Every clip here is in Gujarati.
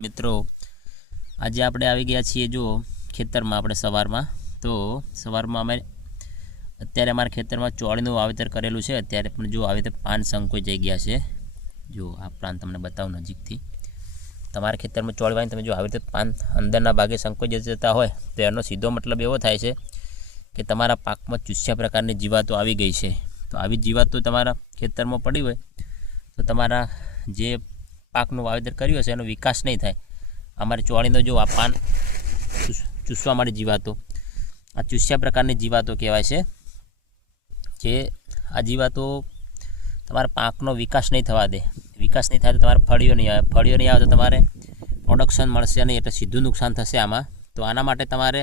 મિત્રો આજે આપણે આવી ગયા છીએ જો ખેતરમાં આપણે સવારમાં તો સવારમાં અમે અત્યારે અમારા ખેતરમાં ચોળીનું વાવેતર કરેલું છે। અત્યારે પણ જો આવી રીતે પાન સંકોચ જઈ ગયા છે। જો આ પ્લાન્ટ તમને બતાવું નજીકથી। તમારા ખેતરમાં ચોળી વાવીને તમે જો આવી રીતે પાન અંદરના ભાગે સંકોચ જતા હોય તો એનો સીધો મતલબ એવો થાય છે કે તમારા પાકમાં ચૂસ્યા પ્રકારની જીવાતો આવી ગઈ છે। તો આવી જીવાતો તમારા ખેતરમાં પડી હોય તો તમારા જે પાકનું વાવેતર કર્યું હશે એનો વિકાસ નહીં થાય। અમારી ચોળીનો જો આ પાન ચૂસવા માટે જીવાતો આ ચૂસ્યા પ્રકારની જીવાતો કહેવાય છે જે આ જીવાતો તમારા પાકનો વિકાસ નહીં થવા દે। વિકાસ નહીં થાય તો તમારે ફળીઓ નહીં આવે, ફળીઓ નહીં આવે તો તમારે પ્રોડક્શન મળશે નહીં, એટલે સીધું નુકસાન થશે આમાં। તો આના માટે તમારે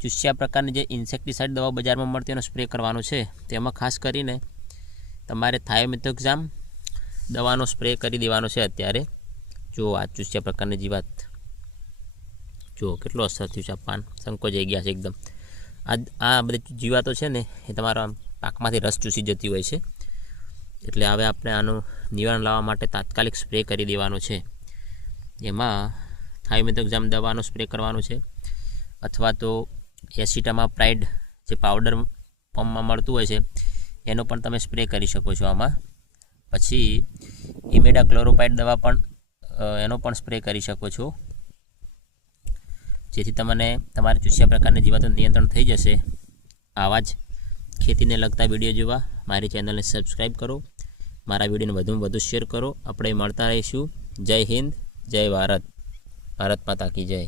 ચૂસ્યા પ્રકારની જે ઇન્સેક્ટિસાઇડ દવા બજારમાં મળતી એનો સ્પ્રે કરવાનો છે। તેમાં ખાસ કરીને તમારે થાયોમેથોક્ઝામ દવાનો સ્પ્રે કરી દેવાનો છે। અત્યારે જો આ ચૂસ્યા પ્રકારની જીવાત જો કેટલો અસર થયું છે, આ પાન સંકોચાઈ ગયા છે એકદમ। આ બધી જીવાતો છે ને એ તમારા પાકમાંથી રસ ચૂસી જતી હોય છે, એટલે હવે આપણે આનું નિવારણ લાવવા માટે તાત્કાલિક સ્પ્રે કરી દેવાનો છે। એમાં થાયોમેથોક્ઝામ દવાનો સ્પ્રે કરવાનો છે, અથવા તો એસિટામાપ્રાઇડ જે પાવડર પંપમાં મળતું હોય છે એનો પણ તમે સ્પ્રે કરી શકો છો આમાં। પછી ઇમિડાક્લોરોપાઇડ દવા પણ એનો પણ સ્પ્રે કરી શકો છો, જેથી તમને તમારે ચૂસ્યા પ્રકારની જીવાતો નિયંત્રણ થઈ જશે। આવા જ ખેતીને લગતા વિડીયો જોવા મારી ચેનલને સબસ્ક્રાઈબ કરો, મારા વિડીયોને વધુમાં વધુ શેર કરો। આપણે મળતા રહીશું। જય હિન્દ, જય ભારત, ભારત માતા કી જય।